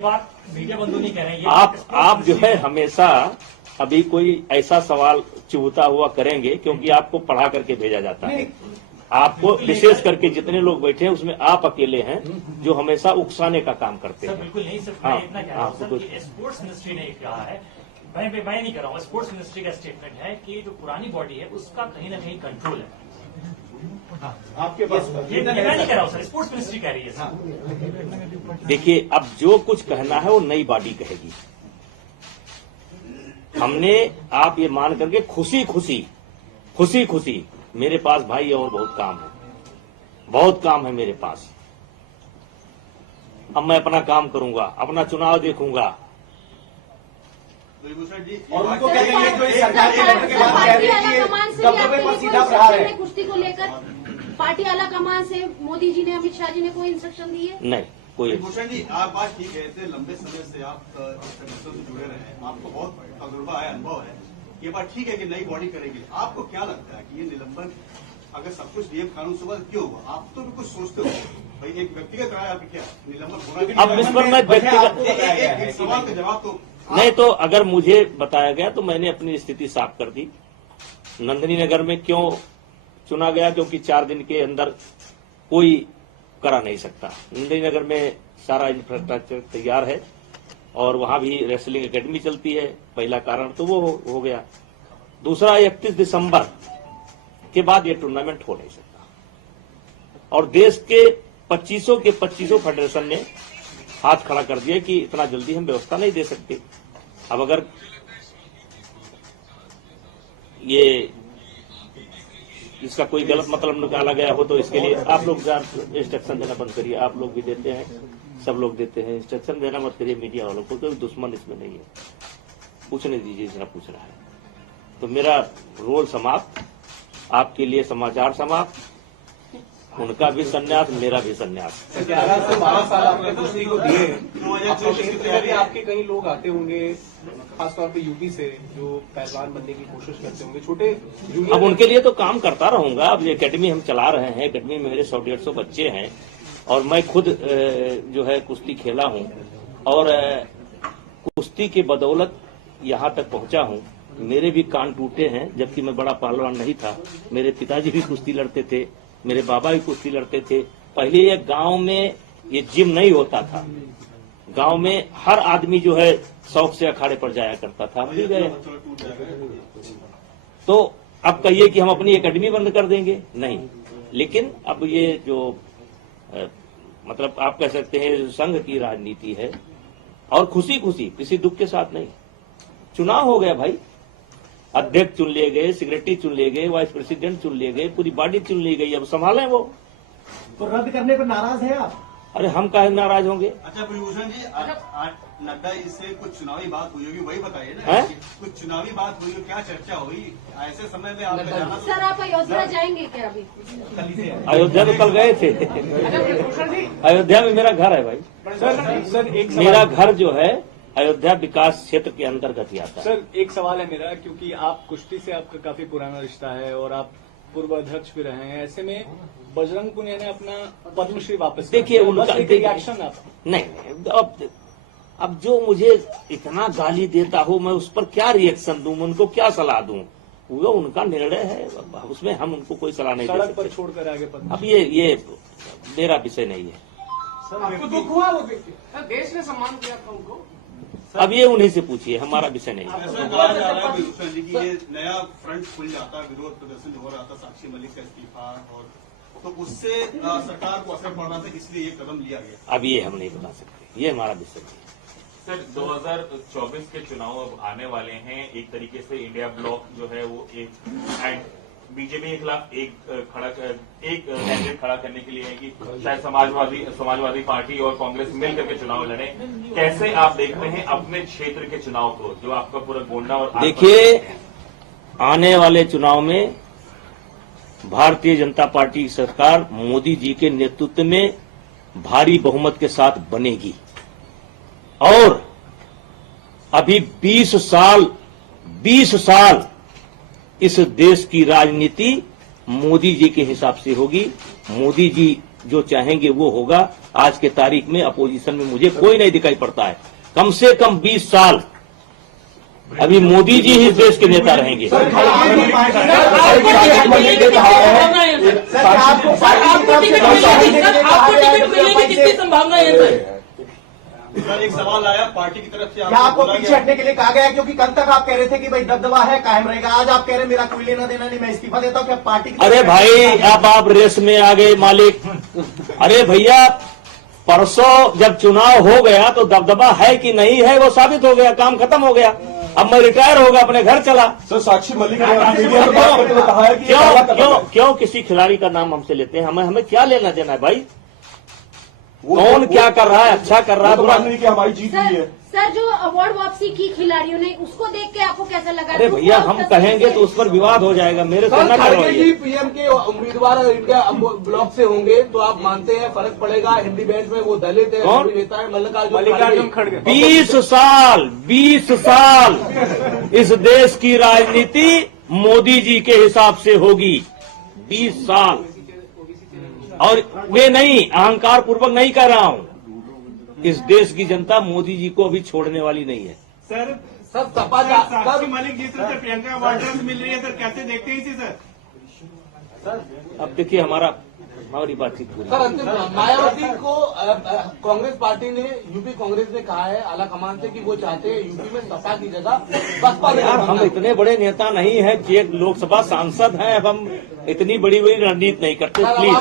बात मीडिया बंधु नहीं कह रहे हैं। आप जो है हमेशा अभी कोई ऐसा सवाल चुभता हुआ करेंगे क्योंकि आपको पढ़ा करके भेजा जाता है। आपको विशेष करके जितने लोग बैठे हैं उसमें आप अकेले हैं जो हमेशा उकसाने का काम करते हैं। सर बिल्कुल नहीं सर, मैं इतना कह रहा हूं सर कि स्पोर्ट्स मिनिस्ट्री ने कहा है, मैं नहीं कर रहा हूँ, स्पोर्ट्स मिनिस्ट्री का स्टेटमेंट है कि जो पुरानी बॉडी है उसका कहीं ना कहीं कंट्रोल है। आपके पास ये मैं नहीं कह रहा हूँ सर, स्पोर्ट्स मिनिस्ट्री कह रही है सर। देखिए, अब जो कुछ कहना है वो नई बॉडी कहेगी। हमने आप ये मान करके खुशी खुशी मेरे पास भाई और बहुत काम है मेरे पास। अब मैं अपना काम करूंगा, अपना चुनाव देखूंगा। और उनको कहते हैं जो सरकार के लेटर के बाद कह रही है कि दबदबे पर सीधा प्रहार है। कुश्ती को लेकर पार्टी आला कमान से मोदी जी ने, अमित शाह जी ने कोई इंस्ट्रक्शन दी है? नहीं, कोई। भूषण जी, आप बात ठीक है, इतने लंबे समय से आप संगठन से जुड़े रहे हैं, आपको बहुत तजुर्बा है, अनुभव है। ये बात ठीक है कि नई बॉडी करेगी। आपको क्या लगता है कि ये निलंबन अगर सब कुछ नियम कानून से क्यों हुआ? आप तो भी कुछ सोचते हो भाई, एक व्यक्तिगत राय आपकी क्या निलंबन होना? अब इस पर मैं व्यक्तिगत सवाल का जवाब तो नहीं, तो अगर मुझे बताया गया तो मैंने अपनी स्थिति साफ कर दी। नंदिनी नगर में क्यों चुना गया? क्योंकि 4 दिन के अंदर कोई करा नहीं सकता। नंदिनी नगर में सारा इंफ्रास्ट्रक्चर तैयार है और वहां भी रेसलिंग एकेडमी चलती है। पहला कारण तो वो हो गया। दूसरा, 31 दिसंबर के बाद ये टूर्नामेंट हो नहीं सकता और देश के 25 फेडरेशन ने हाथ खड़ा कर दिया कि इतना जल्दी हम व्यवस्था नहीं दे सकते। अब अगर ये इसका कोई गलत मतलब निकाला गया हो तो इसके लिए आप लोग इंस्ट्रक्शन देना बंद करिए। आप लोग भी देते हैं, सब लोग देते हैं, इंस्ट्रक्शन देना मत करिए मीडिया वालों को। कोई दुश्मन इसमें नहीं है, पूछने दीजिए जितना पूछ रहा है। तो मेरा रोल समाप्त, आपके लिए समाचार समाप्त, उनका भी संन्यास, मेरा भी संन्यास। 11 से 12 साल आपने कुश्ती को दिए, आपके कई लोग आते होंगे खासतौर पे यूपी से जो पहलवान बनने की कोशिश करते होंगे, छोटे अब उनके लिए तो काम करता रहूंगा। अब ये एकेडमी हम चला रहे हैं, एकेडमी में मेरे 100-150 बच्चे हैं और मैं खुद जो है कुश्ती खेला हूं और कुश्ती के बदौलत यहां तक पहुंचा हूं। मेरे भी कान टूटे हैं, जबकि मैं बड़ा पहलवान नहीं था। मेरे पिताजी भी कुश्ती लड़ते थे, मेरे बाबा भी कुश्ती लड़ते थे। पहले ये गांव में ये जिम नहीं होता था, गांव में हर आदमी जो है शौक से अखाड़े पर जाया करता था। हम भी गए। तो अब कहिए कि हम अपनी एकेडमी बंद कर देंगे? नहीं, लेकिन अब ये जो मतलब आप कह सकते हैं संघ की राजनीति है और खुशी किसी दुख के साथ नहीं। चुनाव हो गया भाई, अध्यक्ष चुन लिए गए, सेक्रेटरी चुन लिए गए, वाइस प्रेसिडेंट चुन लिए गए, पूरी बॉडी चुन ली गई। अब संभालें वो। तो रद्द करने पर नाराज है आप? अरे हम काहे नाराज होंगे? अच्छा भूषण जी, नड्डा इससे कुछ चुनावी बात हुई होगी, वही बताइए ना। कुछ चुनावी बात हुई, क्या चर्चा हुई ऐसे समय में? आप जाना सर, आप अयोध्या जाएंगे क्या अभी? अयोध्या तो कल गए थे। अयोध्या में मेरा घर है भाई। सर एक मेरा घर जो है अयोध्या विकास क्षेत्र के अंतर्गत ही आता है। सर एक सवाल है मेरा, क्योंकि आप कुश्ती से आपका काफी पुराना रिश्ता है और आप पूर्व अध्यक्ष भी रहे हैं, ऐसे में बजरंग पुनिया ने अपना पद्मश्री वापस। देखिए उनका रिएक्शन आप नहीं, अब जो मुझे इतना गाली देता हो मैं उस पर क्या रिएक्शन दूं, उनको क्या सलाह दूं? वो उनका निर्णय है, उसमें हम उनको कोई सलाह नहीं दे सकते। सड़क पर छोड़कर आगे अब ये मेरा विषय नहीं है। आपको दुख हुआ वो देख के? देश ने सम्मान किया था उनको। अब ये उन्हीं से पूछिए, हमारा विषय नहीं है। ऐसा कहा जा रहा है भूषण जी कि ये नया फ्रंट खुल जाता, विरोध प्रदर्शन हो रहा था, साक्षी मलिक का इस्तीफा, और तो उससे सरकार को असर पड़ रहा था, इसलिए ये कदम लिया गया। अब ये हम नहीं बता सकते, ये हमारा विषय नहीं है। सर 2024 के चुनाव अब आने वाले हैं। एक तरीके से इंडिया ब्लॉक जो है वो एक बीजेपी के खिलाफ एक कैंडिडेट खड़ा करने के लिए है कि शायद समाजवादी पार्टी और कांग्रेस मिलकर के चुनाव लड़े। कैसे आप देखते हैं अपने क्षेत्र के चुनाव को, जो आपका पूरा गोंडा और देखिए, आने वाले चुनाव में भारतीय जनता पार्टी की सरकार मोदी जी के नेतृत्व में भारी बहुमत के साथ बनेगी और अभी 20 साल इस देश की राजनीति मोदी जी के हिसाब से होगी। मोदी जी जो चाहेंगे वो होगा। आज के तारीख में अपोजिशन में मुझे कोई नहीं दिखाई पड़ता है। कम से कम 20 साल अभी मोदी जी ही इस देश के नेता रहेंगे। संभावना है सर एक सवाल आया पार्टी की तरफ से क्या आपको पीछे हटने के लिए कहा गया है? क्योंकि कल तक आप कह रहे थे कि भाई दबदबा है, कायम रहेगा। आज आप कह रहे हैं मेरा कोई लेना देना नहीं, मैं इस्तीफा देता हूं। क्या पार्टी की अरे भाई अब आप रेस में आ गए मालिक। अरे भैया परसों जब चुनाव हो गया तो दबदबा है कि नहीं है वो साबित हो गया, काम खत्म हो गया। अब मैं रिटायर हो गया, अपने घर चला। सर साक्षी मलिक ने मीडिया में बात करते हुए कहा है कि क्यों किसी खिलाड़ी का नाम हमसे लेते हैं? हमें क्या लेना देना है भाई? कौन क्या कर रहा है, अच्छा कर रहा है, बुरा नहीं कि हमारी जीत हुई है। सर जो अवार्ड वापसी की खिलाड़ियों ने, उसको देख के आपको कैसा लगा? अरे भैया हम कहेंगे तो उस पर विवाद हो जाएगा, मेरे से न खड़गे जी करवाइए। पीएम के उम्मीदवार इंडिया ब्लॉक से होंगे तो आप मानते हैं फर्क पड़ेगा? हिंदी बेल्ट में वो दलित है, कौन? नेता है मल्लिकार्जुन खड़गे। 20 साल इस देश की राजनीति मोदी जी के हिसाब से होगी। 20 साल। और वे नहीं, अहंकार पूर्वक नहीं कह रहा हूं। इस देश की जनता मोदी जी को अभी छोड़ने वाली नहीं है। सर सपा साक्षी मलिक जिस तरह से प्रियंका वाड्रा मिल रही है सर, कैसे देखते हैं इसे सर? अब देखिए हमारी बातचीत पूरी। सर अंतिम मायावती को कांग्रेस पार्टी ने, यूपी कांग्रेस ने कहा है आला कमान से कि वो चाहते हैं यूपी में सपा की जगह बसपा में। यार हम इतने बड़े नेता नहीं है कि एक लोकसभा सांसद हैं, अब हम इतनी बड़ी रणनीति नहीं करते। प्लीज।